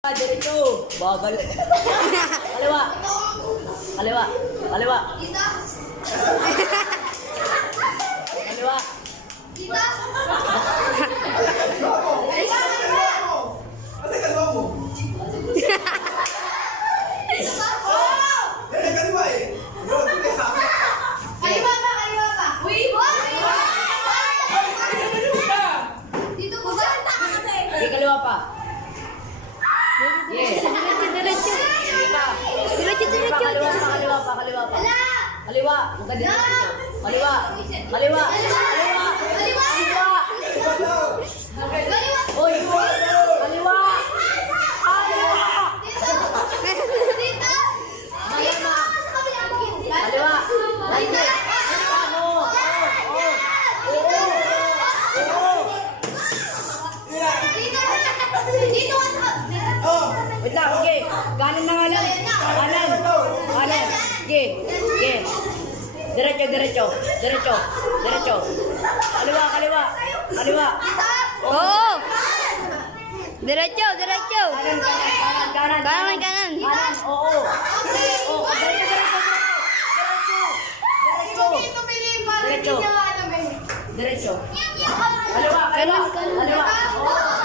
Diretso. Bagal. Kaliwa. Kaliwa. Kaliwa. Kaliwa. Kaliwa pa. Yes. Diretso. Kaliwa pa, kaliwa pa, kaliwa pa. Kaliwa, maganda dito. Kaliwa. Kaliwa. Kaliwa. Kaliwa. Oy, kaliwa. Kaliwa. Kaliwa. Wait lang, okay. Kanan na nga lang. Kanan. Kanan. Okay. Okay. Diretso, diretso. Diretso. Diretso. Kaliwa, kaliwa. Kaliwa. Oh! Diretso, diretso. Kanan, kanan, kanan, kanan. Kanan. Kanan, oo. Oo, diretso, diretso. Diretso. Diretso. Diretso. Kaliwa, kaliwa. Kanan. Kaliwa. Oo.